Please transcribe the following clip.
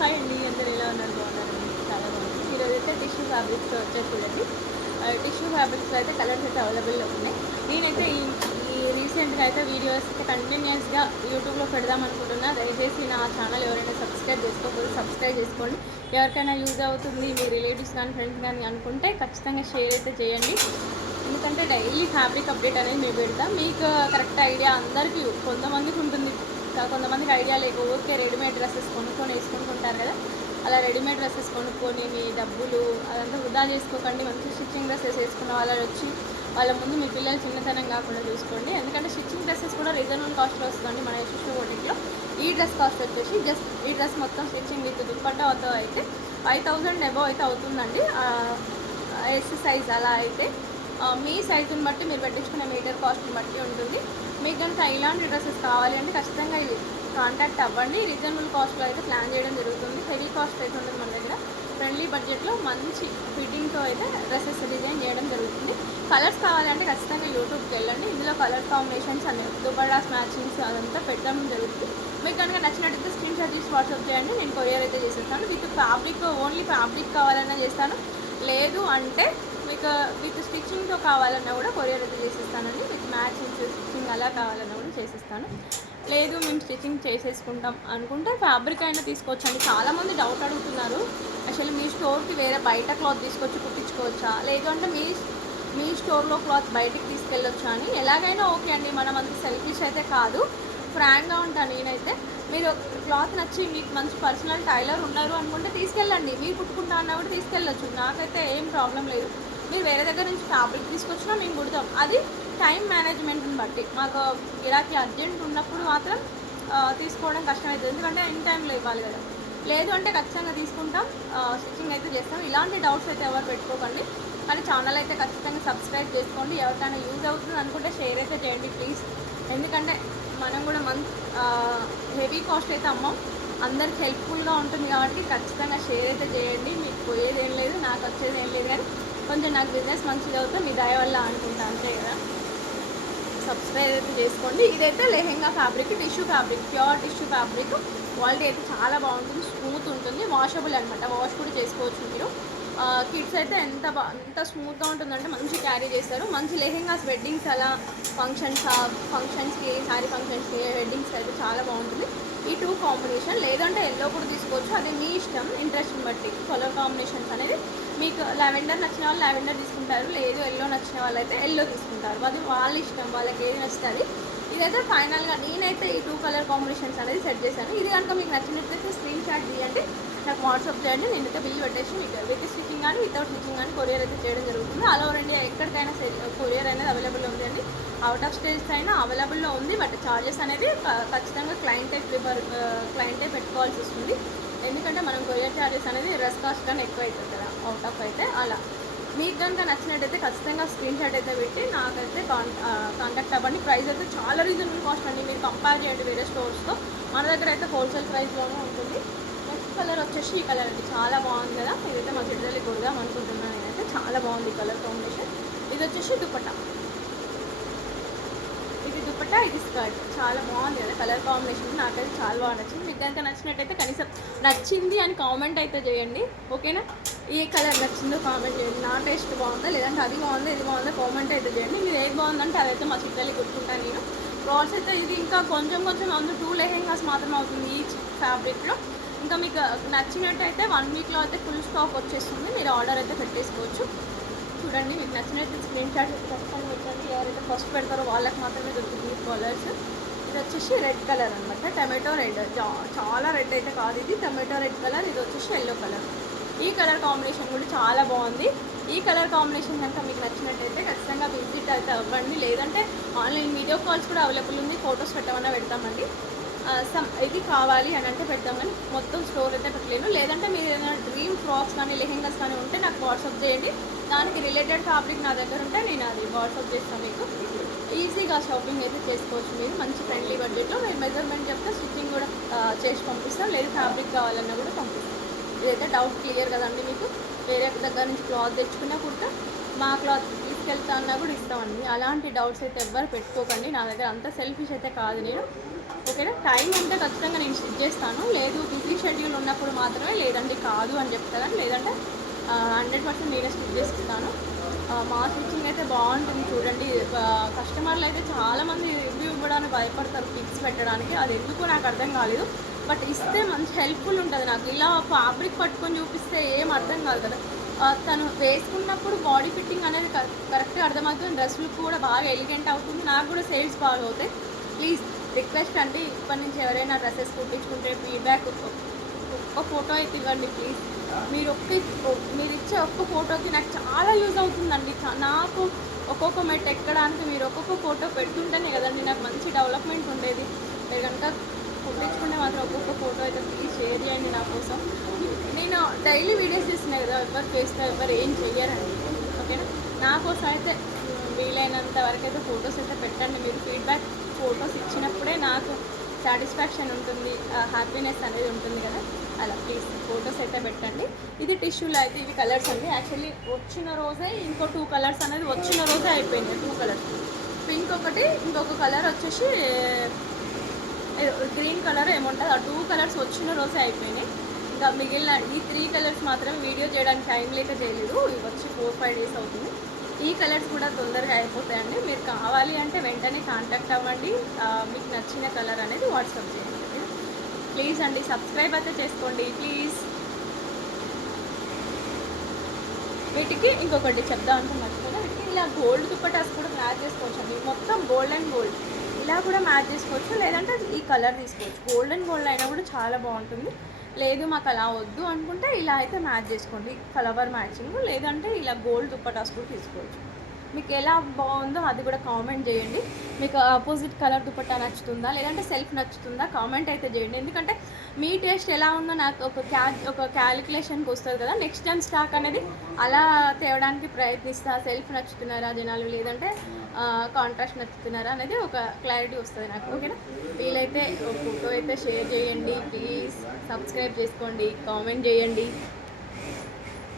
Hi అండి, అందరూ ఎలా ఉన్నారు? బాగున్నారండి? చాలా బాగుంది. ఈరోజు అయితే టిష్యూ ఫ్యాబ్రిక్స్ వచ్చాయి చూడండి. టిష్యూ ఫ్యాబ్రిక్స్లో అయితే కలర్స్ అయితే అవైలబుల్లో ఉన్నాయి. నేనైతే ఈ ఈ రీసెంట్గా అయితే వీడియోస్ అయితే కంటిన్యూస్గా యూట్యూబ్లో పెడదాం అనుకుంటున్నా. దయచేసి నా ఛానల్ ఎవరైనా సబ్స్క్రైబ్ చేసుకోకపోతే సబ్స్క్రైబ్ చేసుకోండి. ఎవరికైనా యూజ్ అవుతుంది, మీ రిలేటివ్స్ కానీ ఫ్రెండ్స్ కానీ అనుకుంటే ఖచ్చితంగా షేర్ అయితే చేయండి. ఎందుకంటే డైలీ ఫ్యాబ్రిక్ అప్డేట్ అనేది మేము పెడతాం. మీకు కరెక్ట్ ఐడియా అందరికీ కొంతమందికి ఉంటుంది, కొంతమందికి ఐడియా లేక ఊరికే రెడీమేడ్ డ్రెస్సెస్ కొనుక్కొని వేసుకుంటుంటారు కదా. అలా రెడీమేడ్ డ్రెస్సెస్ కొనుక్కొని మీ డబ్బులు అదంతా వృధా చేసుకోకండి. మంచి స్టిచ్చింగ్ డ్రెస్సెస్ వేసుకున్న వాళ్ళు వచ్చి వాళ్ళ ముందు మీ పిల్లలు చిన్నతనం కాకుండా చూసుకోండి. ఎందుకంటే స్టిచ్చింగ్ డ్రెస్సెస్ కూడా రీజనబుల్ కాస్ట్లో వస్తుంది మన యశస్వి బొటిక్లో. ఈ డ్రెస్ కాస్ట్ వచ్చేసి జస్ట్ ఈ డ్రెస్ మొత్తం స్టిచ్చింగ్ విత్ దుప్పట్టాతో అయితే 5000 అబవ్ అయితే అవుతుందండి. ఎస్ సైజ్ అలా అయితే మీ సైజుని బట్టి మీరు పెట్టించుకునే మీటర్ కాస్ట్ని బట్టి ఉంటుంది. మీకు కనుక ఇలాంటి డ్రెస్సెస్ కావాలి అంటే ఖచ్చితంగా ఇవి కాంటాక్ట్ అవ్వండి. రీజనబుల్ కాస్ట్లో అయితే ప్లాన్ చేయడం జరుగుతుంది. హెవీ కాస్ట్ అయితే ఉంటుంది మన దగ్గర. ఫ్రెండ్లీ బడ్జెట్లో మంచి ఫిట్టింగ్తో అయితే డ్రెస్సెస్ డిజైన్ చేయడం జరుగుతుంది. కలర్స్ కావాలంటే ఖచ్చితంగా యూట్యూబ్కి వెళ్ళండి. ఇందులో కలర్ కాంబినేషన్స్ అనే దుపట్టాస్ మ్యాచింగ్స్ అదంతా పెట్టడం జరుగుతుంది. మీకు కనుక నచ్చినట్టయితే స్క్రీన్ షాట్ తీసి వాట్సాప్ చేయండి. నేను కొరియర్ అయితే చేసేస్తాను. విత్ ఫ్యాబ్రిక్ ఓన్లీ ఫ్యాబ్రిక్ కావాలన్నా చేస్తాను, లేదు అంటే మీకు విత్ స్టిచ్చింగ్తో కావాలన్నా కూడా కొరియర్ అయితే చేసేస్తానండి. విత్ మ్యాచింగ్ స్టిచ్చింగ్ అలా కావాలన్నా కూడా చేసేస్తాను. లేదు మేము స్టిచ్చింగ్ చేసేసుకుంటాం అనుకుంటే ఫ్యాబ్రిక్ అయినా తీసుకోవచ్చండి. చాలామంది డౌట్ అడుగుతున్నారు, యాక్చువల్లీ మీ స్టోర్కి వేరే బయట క్లాత్ తీసుకొచ్చి కుట్టించుకోవచ్చా, లేదు అంటే మీ స్టోర్లో క్లాత్ బయటికి తీసుకెళ్ళొచ్చా అని. ఎలాగైనా ఓకే అండి, మనం అంత సెల్ఫిష్ అయితే కాదు, ఫ్రాంక్గా ఉంటాను నేనైతే. మీరు క్లాత్ నచ్చి మీకు మంచి పర్సనల్ టైలర్ ఉన్నారు అనుకుంటే తీసుకెళ్ళండి. మీరు కుట్టుకుంటా అన్నా కూడా తీసుకెళ్ళొచ్చు, నాకైతే ఏం ప్రాబ్లం లేదు. మీరు వేరే దగ్గర నుంచి ఫ్యాబ్రిక్ తీసుకొచ్చినా మేము కుడతాం. అది టైం మేనేజ్మెంట్ని బట్టి. మాకు గిరాకీ అర్జెంట్ ఉన్నప్పుడు మాత్రం తీసుకోవడం కష్టమవుతుంది, ఎందుకంటే ఇన్ టైంలో ఇవ్వాలి కదా. లేదు అంటే ఖచ్చితంగా తీసుకుంటాం, స్టిచ్చింగ్ అయితే చేస్తాం. ఇలాంటి డౌట్స్ అయితే ఎవరు పెట్టుకోకండి. కానీ ఛానల్ అయితే ఖచ్చితంగా సబ్స్క్రైబ్ చేసుకోండి. ఎవరికైనా యూజ్ అవుతుంది అనుకుంటే షేర్ అయితే చేయండి ప్లీజ్. ఎందుకంటే మనం కూడా హెవీ కాస్ట్ అయితే అమ్మం, అందరికి హెల్ప్ఫుల్గా ఉంటుంది కాబట్టి ఖచ్చితంగా షేర్ అయితే చేయండి. మీకు పోయేది ఏం లేదు, నాకు వచ్చేది ఏం లేదు, కానీ కొంచెం నాకు బిజినెస్ మంచిగా అవుతుంది మీ దయ వల్ల అనుకుంటా, అంతే కదా. సబ్స్క్రైబ్ అయితే చేసుకోండి. ఇదైతే lehenga fabric, tissue fabric, pure tissue fabric. Quality అయితే చాలా బాగుంటుంది, స్మూత్ ఉంటుంది, వాషబుల్ అనమాట, వాష్ కూడా చేసుకోవచ్చు మీరు. కిడ్స్ అయితే ఎంత స్మూత్గా ఉంటుందంటే మంచి క్యారీ చేస్తారు. మంచి లెహెంగాస్ వెడ్డింగ్స్ అలా ఫంక్షన్స్కి శారీ ఫంక్షన్స్కి వెడ్డింగ్స్కి అయితే చాలా బాగుంటుంది ఈ టూ కాంబినేషన్. లేదంటే ఎల్లో కూడా తీసుకోవచ్చు, అది మీ ఇష్టం, ఇంట్రెస్ట్ని బట్టి కలర్ కాంబినేషన్స్ అనేది. మీకు లావెండర్ నచ్చిన వాళ్ళు లావెండర్ తీసుకుంటారు, లేదు ఎల్లో నచ్చిన వాళ్ళు అయితే ఎల్లో తీసుకుంటారు, అది వాళ్ళ ఇష్టం, వాళ్ళకి ఏది నచ్చుతుంది. ఇదైతే ఫైనల్గా నేనైతే ఈ టూ కలర్ కాంబినేషన్స్ అనేది సెట్ చేశాను. ఇది కనుక మీకు నచ్చినట్లయితే స్క్రీన్ షాట్ తీయండి, నాకు వాట్సాప్ చేయండి. నేనైతే బిల్ పెట్టేసి మీకు విత్ స్టిచ్చింగ్ కానీ వితౌట్ స్టిచ్చింగ్ కానీ కొరియర్ అయితే చేయడం జరుగుతుంది. ఆల్ ఓవర్ ఇండియా ఎక్కడికైనా కొరియర్ అనేది అవైలబుల్ ఉంది అండి. అవుట్ ఆఫ్ స్టేట్స్ అయినా అవైలబుల్లో ఉంది, బట్ ఛార్జెస్ అనేది ఖచ్చితంగా క్లయింటే పెట్టుకోవాల్సి వస్తుంది. ఎందుకంటే మనం కొరియర్ ఛార్జెస్ అనేది డ్రెస్ కాస్ట్ కానీ ఎక్కువ అవుతుంది కదా అవుట్ ఆఫ్ అయితే. అలా మీకు కనుక నచ్చినట్టయితే ఖచ్చితంగా స్క్రీన్ షాట్ అయితే పెట్టి నాకైతే కాంటాక్ట్ అవ్వండి. ప్రైస్ అయితే చాలా రీజనబుల్ కాస్ట్ అండి, మీరు కంపేర్ చేయండి వేరే స్టోర్స్తో. మన దగ్గర అయితే హోల్సేల్ ప్రైస్లోనే ఉంటుంది. నెక్స్ట్ కలర్ వచ్చేసి ఈ కలర్ అండి, చాలా బాగుంది కదా. ఇదైతే మా చెడ్డల్ని కొడదాం అనుకుంటున్నాను నేనైతే. చాలా బాగుంది కలర్ కాంబినేషన్. ఇది వచ్చేసి దుపట్టా, ఇది దుపట్టా, ఇది స్కర్ట్. చాలా బాగుంది కదా కలర్ కాంబినేషన్, నాకైతే చాలా బాగా నచ్చింది. మీకు కనుక నచ్చినట్టయితే కనీసం నచ్చింది అని కామెంట్ అయితే చేయండి, ఓకేనా. ఏ కలర్ నచ్చిందో కామెంట్ చేయండి. నా టేస్ట్ బాగుందా, లేదంటే అది బాగుందా ఇది బాగుందా కామెంట్ అయితే చేయండి. మీరు ఏది బాగుందంటే అదైతే మా చిట్టల్ని కొట్టుకుంటాను నేను. ప్రాసెస్ అయితే ఇది ఇంకా కొంచెం అందు 2 లెహెంగాస్ మాత్రం అవుతుంది ఈ ఫ్యాబ్రిక్లో. ఇంకా మీకు నచ్చినట్టయితే 1 వీక్లో అయితే ఫుల్ స్టాక్ వచ్చేస్తుంది, మీరు ఆర్డర్ అయితే పెట్టేసుకోవచ్చు. చూడండి, మీకు నచ్చినట్టు స్క్రీన్ షాట్ ఖచ్చితంగా పెట్టండి. ఎవరైతే ఫస్ట్ పెడతారో వాళ్ళకి మాత్రమే దొరుకుతుంది కలర్స్. ఇది వచ్చేసి రెడ్ కలర్ అనమాట, టమాటో రెడ్. చాలా రెడ్ అయితే కాదు, ఇది టమాటో రెడ్ కలర్. ఇది వచ్చేసి ఎల్లో కలర్. ఈ కలర్ కాంబినేషన్ కూడా చాలా బాగుంది. ఈ కలర్ కాంబినేషన్ కనుక మీకు నచ్చినట్టయితే ఖచ్చితంగా విజిట్ అయితే అవ్వండి. లేదంటే ఆన్లైన్ వీడియో కాల్స్ కూడా అవైలబుల్ ఉంది, ఫొటోస్ పెట్టమన్నా పెడతామండి. ఇది కావాలి అని అంటే పెడతాం, కానీ మొత్తం స్టోర్ అయితే పెట్టలేను. లేదంటే మీరు ఏదైనా డ్రీమ్ ఫ్రాక్స్ కానీ లెహెంగాస్ కానీ ఉంటే నాకు వాట్సాప్ చేయండి. దానికి రిలేటెడ్ ఫ్యాబ్రిక్ నా దగ్గర ఉంటే నేను అది వాట్సాప్ చేస్తాను. మీకు ఈజీగా షాపింగ్ అయితే చేసుకోవచ్చు మీరు, మంచి ఫ్రెండ్లీ బడ్జెట్లో. మీరు మెజర్మెంట్ చెప్తే స్టిచ్చింగ్ కూడా చేసి పంపిస్తాం, లేదు ఫ్యాబ్రిక్ కావాలన్నా కూడా పంపిస్తాం. ఇదైతే డౌట్ క్లియర్ కదండి మీకు. వేరే దగ్గర నుంచి క్లాత్ తెచ్చుకున్నా కూడా మా క్లాత్ తీసుకెళ్తా అన్నా కూడా ఇస్తామండి. అలాంటి డౌట్స్ అయితే ఎవ్వరు పెట్టుకోకండి, నా దగ్గర అంత సెల్ఫిష్ అయితే కాదు నేను, ఓకేనా. టైం ఉంటే ఖచ్చితంగా నేను స్టిచ్ చేస్తాను, లేదు బిజీ షెడ్యూల్ ఉన్నప్పుడు మాత్రమే లేదండి కాదు అని చెప్తాను, లేదంటే 100% నేనే స్టిచ్ చేస్తాను. మా స్టిచ్చింగ్ అయితే బాగుంటుంది చూడండి. కస్టమర్లు అయితే చాలామంది రివ్యూ ఇవ్వడానికి భయపడతారు పిక్స్ పెట్టడానికి, అది ఎందుకో నాకు అర్థం కాలేదు. బట్ ఇస్తే మంచి హెల్ప్ఫుల్ ఉంటుంది నాకు. ఇలా ఫ్యాబ్రిక్ పట్టుకొని చూపిస్తే ఏం అర్థం కాదు కదా. తను వేసుకున్నప్పుడు బాడీ ఫిట్టింగ్ అనేది కరెక్ట్గా అర్థమవుతుంది, డ్రెస్ లుక్ కూడా బాగా ఎలిగెంట్ అవుతుంది, నాకు కూడా సేల్స్ బాగా అవుతాయి. ప్లీజ్ రిక్వెస్ట్ అండి, ఇప్పటి నుంచి ఎవరైనా డ్రెస్సెస్ కుట్టించుకుంటే ఫీడ్బ్యాక్ ఒక్క ఫోటో అయితే ఇవ్వండి ప్లీజ్. మీరు ఇచ్చే ఒక్క ఫోటోకి నాకు చాలా యూజ్ అవుతుందండి. నాకు ఒక్కొక్క మెట్ ఎక్కడానికి మీరు ఒక్కొక్క ఫోటో పెడుతుంటేనే కదండి నాకు మంచి డెవలప్మెంట్ ఉండేది. మీరు కనుక కుట్టించుకుంటే మాత్రం ఒక్కొక్క ఫోటో అయితే ప్లీజ్ షేర్ చేయండి నా కోసం. నేను డైలీ వీడియోస్ చేస్తున్నాయి కదా, ఎవరు చేస్తే ఎవరు ఏం చెయ్యరండి, ఓకేనా. నా కోసం అయితే వీలైనంత వరకు అయితే ఫొటోస్ అయితే పెట్టండి. మీరు ఫీడ్బ్యాక్ ఫొటోస్ ఇచ్చినప్పుడే నాకు సాటిస్ఫాక్షన్ ఉంటుంది, హ్యాపీనెస్ అనేది ఉంటుంది కదా. అలా ప్లీజ్ ఫొటోస్ అయితే పెట్టండి. ఇది టిష్యూలో అయితే ఇవి కలర్స్ అండి. యాక్చువల్లీ వచ్చిన రోజే ఇంకో 2 కలర్స్ అనేది వచ్చిన రోజే అయిపోయింది. 2 కలర్స్, పింక్ ఒకటి, ఇంకొక కలర్ వచ్చేసి గ్రీన్ కలర్ ఏముంటుంది. ఆ 2 కలర్స్ వచ్చిన రోజే అయిపోయినాయి. ఇంకా మిగిలిన ఈ 3 కలర్స్ మాత్రం వీడియో చేయడానికి టైం లేక చేయలేదు. ఇవి వచ్చి 4-5 డేస్ అవుతుంది. ఈ కలర్స్ కూడా తొందరగా అయిపోతాయండి. మీరు కావాలి అంటే వెంటనే కాంటాక్ట్ అవ్వండి, మీకు నచ్చిన కలర్ అనేది వాట్సాప్ చేయండి. ప్లీజ్ అండి సబ్స్క్రైబ్ అయితే చేసుకోండి ప్లీజ్. వీటికి ఇంకొకటి చెప్దాం అనుకున్నాను కదా, వీటికి ఇలా గోల్డ్ దుప్పటాస్ కూడా మ్యాచ్ చేసుకోవచ్చు అండి. మొత్తం గోల్డ్ అండ్ గోల్డ్ ఇలా కూడా మ్యాచ్ చేసుకోవచ్చు, లేదంటే ఈ కలర్ తీసుకోవచ్చు. గోల్డ్ అండ్ గోల్డ్ అయినా కూడా చాలా బాగుంటుంది. లేదు మాకు అలా వద్దు అనుకుంటే ఇలా అయితే మ్యాచ్ చేసుకోండి, ఫ్లవర్ మ్యాచింగ్. లేదంటే ఇలా గోల్డ్ దుప్పటాస్ కూడా తీసుకోవచ్చు. మీకు ఎలా బాగుందో అది కూడా కామెంట్ చేయండి. మీకు ఆపోజిట్ కలర్ దుపట్టా నచ్చుతుందా లేదంటే సెల్ఫ్ నచ్చుతుందా కామెంట్ అయితే చేయండి. ఎందుకంటే మీ టేస్ట్ ఎలా ఉందో నాకు ఒక క్యాలిక్యులేషన్కి వస్తుంది కదా. నెక్స్ట్ టైం స్టాక్ అనేది అలా తేవడానికి ప్రయత్నిస్తా. సెల్ఫ్ నచ్చుతున్నారా జనాలు, లేదంటే కాంట్రాస్ట్ నచ్చుతున్నారా అనేది ఒక క్లారిటీ వస్తుంది నాకు, ఓకేనా. వీలైతే ఫోటో అయితే షేర్ చేయండి ప్లీజ్. సబ్స్క్రైబ్ చేసుకోండి, కామెంట్ చేయండి.